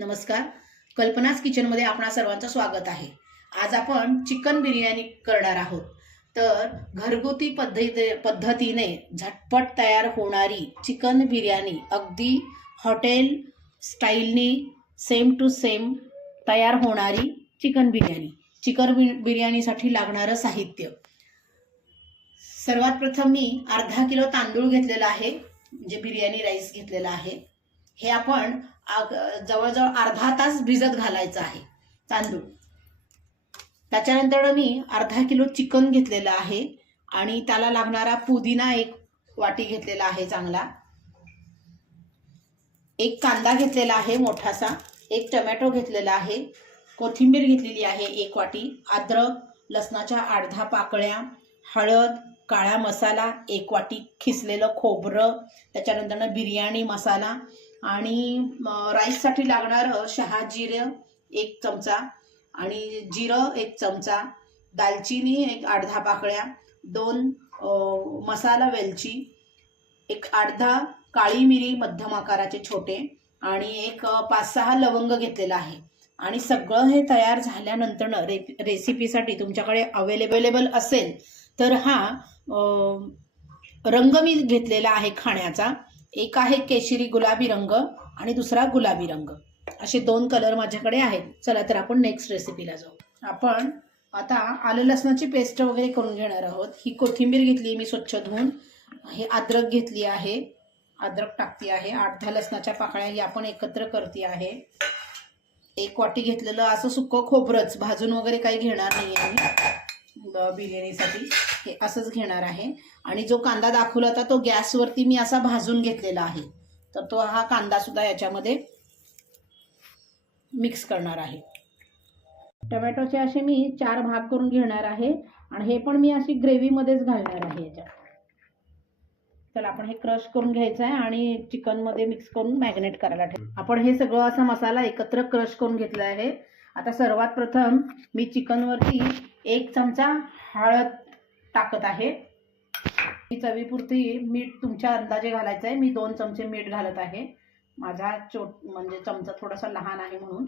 नमस्कार. कल्पनाच किचनमध्ये आपणा सर्वांचं स्वागत आहे. आज आपण चिकन बिर्याणी करणार आहोत. तर घरगुती पद्धती पद्धतीने झटपट तयार होणारी चिकन बिर्याणी अगदी हॉटेल स्टाईलनी सेम टू सेम तयार होणारी चिकन बिर्याणी. चिकन बिर्याणीसाठी लागणारं साहित्य. सर्वात प्रथम मी अर्धा किलो तांदूळ घेतलेला आहे. म्हणजे बिर्याणी राईस घेतलेला आहे. हे आपण जवळजवळ अर्धा तास भिजत घालायचं आहे तांदूळ. त्याच्यानंतर मी अर्धा किलो चिकन घेतलेलं आहे आणि त्याला लागणारा पुदिना एक वाटी घेतलेला आहे चांगला. एक कांदा घेतलेला आहे मोठासा एक टमॅटो घेतलेला आहे कोथिंबीर घेतलेली आहे एक वाटी अद्रक लसणाच्या अर्धा पाकळ्या हळद काळा मसाला एक वाटी खिसलेलं खोबरं त्याच्यानंतर बिर्याणी मसाला आणि राईससाठी लागणारं शहा जिरं एक चमचा आणि जिरं एक चमचा दालचिनी एक अर्धा पाकळ्या दोन मसाला वेलची एक अर्धा काळी मिरी मध्यम आकाराचे छोटे आणि एक पाच सहा लवंग घेतलेला आहे. आणि सगळं हे तयार झाल्यानंतर रे रेसिपीसाठी तुमच्याकडे अवेलेबल असेल तर हा रंग मी घेतलेला आहे खाण्याचा. एक आहे केशरी गुलाबी रंग आणि दुसरा गुलाबी रंग. असे दोन कलर माझ्याकडे आहेत. चला तर आपण नेक्स्ट रेसिपीला जाऊ. आपण आता आलं लसणाची पेस्ट वगैरे करून घेणार आहोत. ही कोथिंबीर घेतली मी स्वच्छ धुवून. हे अद्रक घेतली आहे. अद्रक टाकते आहे. आठ दहा लसणाच्या पाकळ्या ही आपण एकत्र करते आहे. एक वाटी घेतलेलं असं सुकं खोबरंच. भाजून वगैरे काही घेणार नाही आम्ही. बिर्याणीसाठी. हे असंच घेणार आहे. आणि जो कांदा दाखवला होता तो गॅसवरती मी असा भाजून घेतलेला आहे. तर तो हा कांदा सुद्धा याच्यामध्ये मिक्स करणार आहे. टमॅटोचे असे मी चार भाग करून घेणार आहे आणि हे पण मी अशी ग्रेव्हीमध्येच घालणार आहे याच्यात. चला आपण हे क्रश करून घ्यायचं आहे आणि चिकनमध्ये मिक्स करून मॅग्नेट करायला ठेव. आपण हे सगळं असा मसाला एकत्र क्रश करून घेतला आहे. आता सर्वात प्रथम मी चिकनवरती एक चमचा हळद टाकत आहे. ही चवीपुरती मीठ तुमच्या अंदाजे घालायचं आहे मी दोन चमचे मीठ घालत आहे. माझा चोट म्हणजे चमचा थोडासा लहान आहे म्हणून.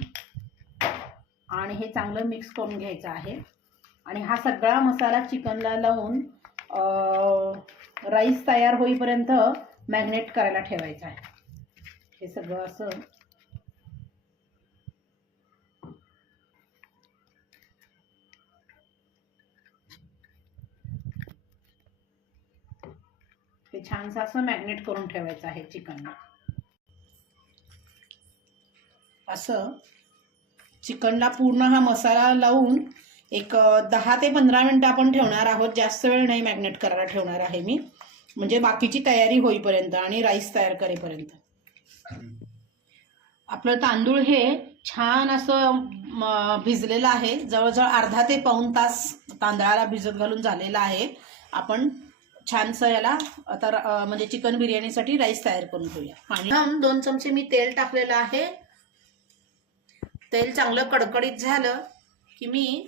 आणि हे चांगलं मिक्स करून घ्यायचं आहे. आणि हा सगळा मसाला चिकनला लावून राईस तयार होईपर्यंत मॅग्नेट करायला ठेवायचा आहे. हे सगळं असं छानसं असं मॅग्नेट करून ठेवायचं आहे चिकनला असं चिकनला पूर्ण हा मसाला लावून एक दहा ते पंधरा मिनटं आपण ठेवणार आहोत. जास्त वेळ नाही मॅग्नेट करायला ठेवणार आहे मी. म्हणजे बाकीची तयारी होईपर्यंत आणि राईस तयार करेपर्यंत. आपलं तांदूळ हे छान असं भिजलेलं आहे. जवळजवळ अर्धा ते पाऊण तास तांदळाला भिजत घालून झालेला आहे. आपण छानसं याला. आता म्हणजे चिकन बिर्याणीसाठी राईस तयार करून घेऊया. पाणी. दोन चमचे मी तेल टाकलेलं आहे. तेल चांगलं कडकडीत झालं की मी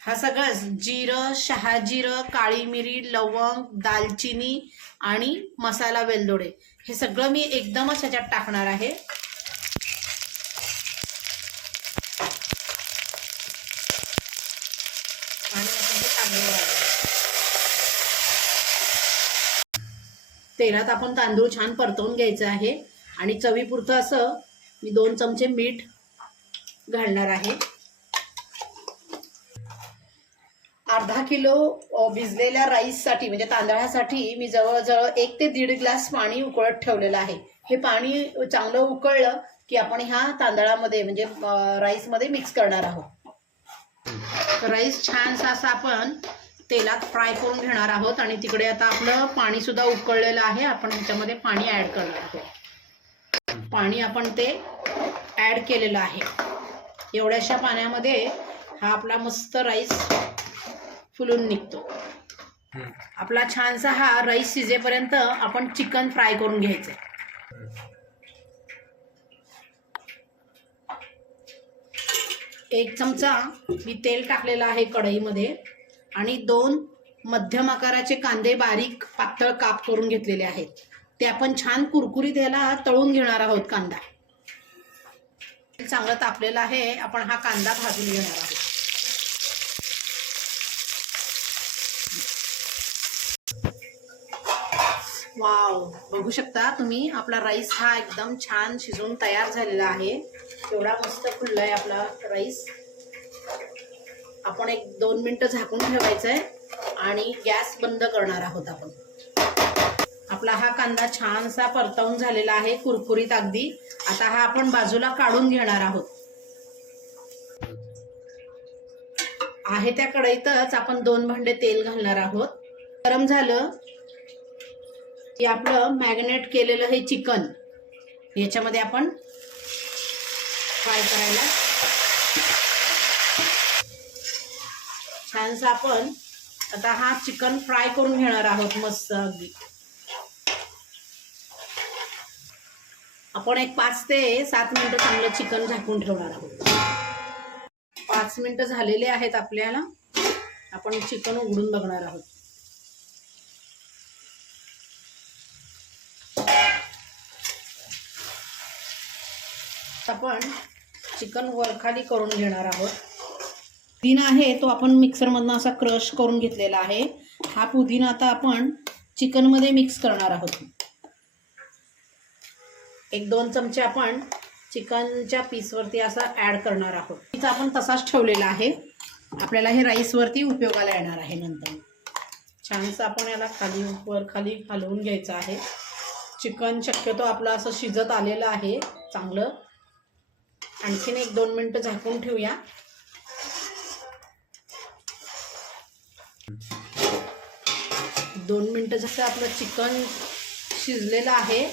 हा सगळं जिरं शहाजिरं काळी मिरी लवंग दालचिनी आणि मसाला वेलदोडे हे सगळं मी एकदमच ह्याच्यात टाकणार आहे आणि आपण ते तांदूळ घालायचे. तेलात आपण तांदूळ छान परतवून घ्यायचं आहे. आणि चवीपुरतं असं मी दोन चमचे मीठ घालणार आहे. अर्धा किलो भिजलेल्या राईससाठी म्हणजे तांदळासाठी मी जवळजवळ एक ते दीड ग्लास पाणी उकळत ठेवलेलं आहे. हे पाणी चांगलं उकळलं की आपण ह्या तांदळामध्ये म्हणजे राईसमध्ये मिक्स करणार आहोत. राईस छानसा असा आपण तेलात फ्राय करून घेणार आहोत आणि तिकडे आता आपलं पाणी सुद्धा उकळलेलं आहे. आपण ह्याच्यामध्ये पाणी ऍड करणार आहोत. पाणी आपण ते ऍड केलेलं आहे. एवढ्याशा पाण्यामध्ये हा आपला मस्त राईस फुलून निघतो. आपला छानसा हा राईस शिजेपर्यंत आपण चिकन फ्राय करून घ्यायचं एक चमचा मी तेल टाकलेलं आहे कढईमध्ये. आणि दोन मध्यम आकाराचे कांदे बारीक पातळ काप करून घेतलेले आहेत. ते आपण छान कुरकुरीत ह्याला तळून घेणार आहोत कांदा. चांगलं तापलेलं आहे. आपण हा कांदा भाजून घेणार आहोत. वाव. बघू शकता तुम्ही आपला राईस हा एकदम छान शिजून तयार झालेला आहे. एवढा मस्त फुलला आहे आपला राईस. आपण एक दोन मिनटं झाकून ठेवायचं आहे आणि गॅस बंद करणार आहोत आपण. आपला हा कांदा छानसा परतवून झालेला आहे कुरकुरीत अगदी. आता हा आपण बाजूला काढून घेणार आहोत. आहे त्या कढईतच आपण दोन भांडे तेल घालणार आहोत. गरम झालं की आपलं मॅग्नेट केलेलं हे चिकन. याच्यामध्ये आपण फ्राय करायला छानसा आपण आता हा चिकन फ्राय करून घेणार आहोत मस्त अगदी. आपण एक पाच ते सात मिनटं चांगलं चिकन झाकून ठेवणार आहोत. पाच मिनिटं झालेले आहेत आपल्याला. आपण चिकन उघडून बघणार आहोत. आपण चिकन वरखाली करून घेणार आहोत. पुदिना आहे तो आपण मिक्सरमधनं असा क्रश करून घेतलेला आहे. हा पुदिना आता आपण चिकनमध्ये मिक्स करणार आहोत. एक दोन चमचे आपण चिकनच्या पीसवरती असा ॲड करणार आहोत. तिचा आपण तसाच ठेवलेला आहे. आपल्याला हे राईसवरती उपयोगाला येणार आहे नंतर. छानसं आपण याला खाली वर खाली हलवून घ्यायचं आहे. चिकन शक्यतो आपलं असं शिजत आलेलं आहे चांगलं. आणखीन एक दोन मिनटं झाकून ठेवूया. दोन मिनटं जसं आपलं चिकन शिजलेलं आहे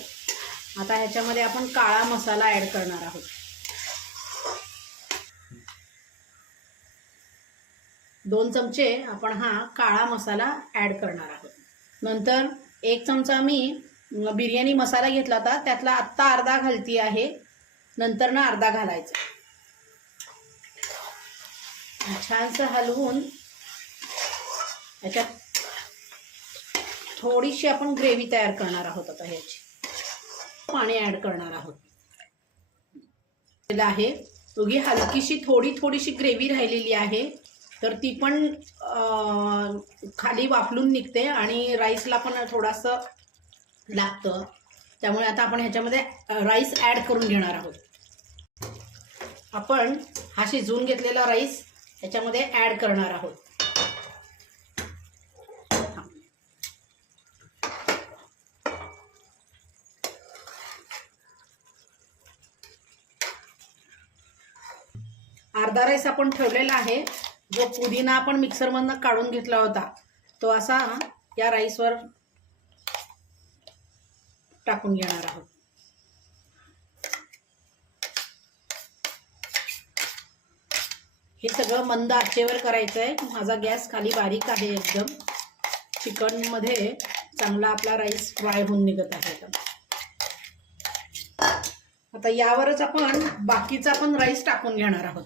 आता ह्याच्यामध्ये आपण काळा मसाला ॲड करणार आहोत. दोन चमचे आपण हा काळा मसाला ॲड करणार आहोत. नंतर एक चमचा मी बिर्याणी मसाला घेतला होता त्यातला आत्ता अर्धा घालती आहे नंतर ना अर्धा घालायचा. छानसं हलवून याच्यात थोडीशी आपण ग्रेव्ही तयार करणार आहोत आता ह्याची. पाणी ॲड करणार आहोत. आहे. दोघी हलकीशी थोडी थोडीशी ग्रेव्ही राहिलेली आहे. तर ती पण खाली वाफलून निघते आणि राईसला पण थोडंसं लागतं. त्यामुळे आता आपण ह्याच्यामध्ये राईस ॲड करून घेणार आहोत. आपण हा शिजवून घेतलेला राईस ह्याच्यामध्ये ॲड करणार आहोत. अर्धा राईस आपण ठेवलेला आहे. जो पुदिना आपण मिक्सरमधनं काढून घेतला होता तो असा या राईसवर टाकून घेणार आहोत. हे सगळं मंद आचेवर करायचं आहे माझा गॅस खाली बारीक आहे एकदम. चिकनमध्ये चांगला आपला राईस फ्राय होऊन निघत आहे आता आता यावरच आपण बाकीचा पण राईस टाकून घेणार आहोत.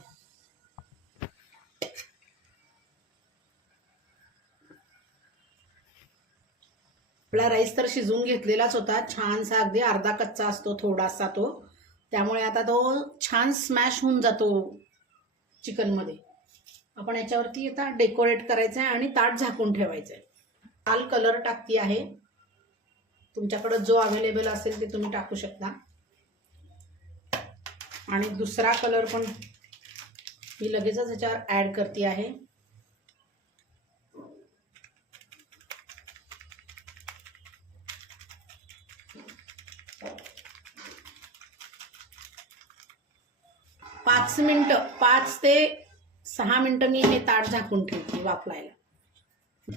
आपला राईस तर शिजवून घेतलेलाच होता. छानसा अगदी अर्धा कच्चा असतो थोडासा तो. त्यामुळे आता तो छान स्मॅश होऊन जातो चिकनमध्ये. आपण याच्यावरती आता डेकोरेट करायचं आहे आणि ताट झाकून ठेवायचं आहे लाल कलर टाकती आहे. तुमच्याकडं जो अवेलेबल असेल ते तुम्ही टाकू शकता. आणि दुसरा कलर पण मी लगेचच ह्याच्यावर ॲड करते आहे. पाच मिनटं पाच ते सहा मिनटं मी हे ताट झाकून ठेवते वापरायला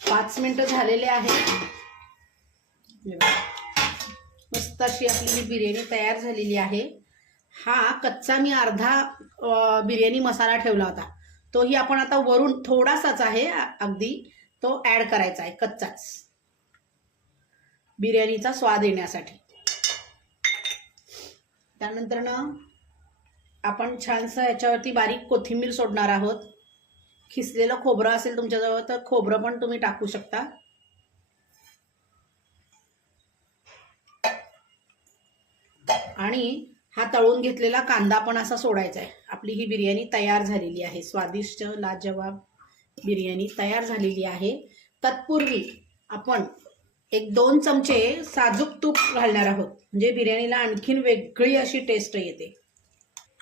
पाच मिनटं झालेले आहेत. मस्त अशी आपली ही बिर्याणी तयार झालेली आहे. हा कच्चा मी अर्धा बिर्याणी मसाला ठेवला होता. तोही आपण आता वरून थोडासाच आहे अगदी तो ॲड करायचा आहे कच्चाच. बिर्याणीचा स्वाद येण्यासाठी. त्यानंतर ना आपण छानसं याच्यावरती बारीक कोथिंबीर सोडणार आहोत. खिसलेलं खोबरं असेल तुमच्याजवळ तर खोबरं पण तुम्ही टाकू शकता. आणि हा तळून घेतलेला कांदा पण असा सोडायचा आहे. आपली ही बिर्याणी तयार झालेली आहे. स्वादिष्ट लाजवाब बिर्याणी तयार झालेली आहे. तत्पूर्वी आपण एक दोन चमचे साजूक तूप घालणार आहोत. म्हणजे बिर्याणीला आणखीन वेगळी अशी टेस्ट येते.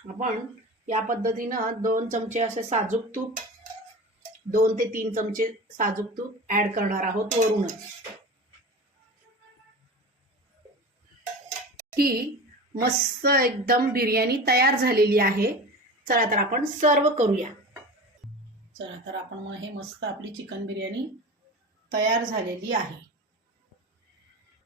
आपण या पद्धतीनं दोन चमचे असे साजूक तूप दोन ते तीन चमचे साजूक तूप ऍड करणार आहोत वरूनच. ही मस्त एकदम बिर्याणी तयार झालेली आहे. चला तर आपण सर्व करूया. चला तर आपण मग हे मस्त आपली चिकन बिर्याणी तयार झालेली आहे.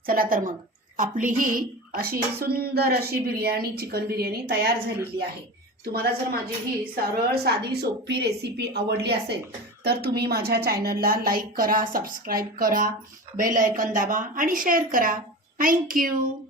चला तर मग. आपली ही अशी सुंदर अशी बिर्याणी चिकन बिर्याणी तयार झालेली आहे. तुम्हाला जर माझी ही सरळ साधी सोपी रेसिपी आवडली असेल तर तुम्ही माझ्या चॅनलला लाईक करा सबस्क्राईब करा बेल आयकन दाबा आणि शेअर करा. थँक्यू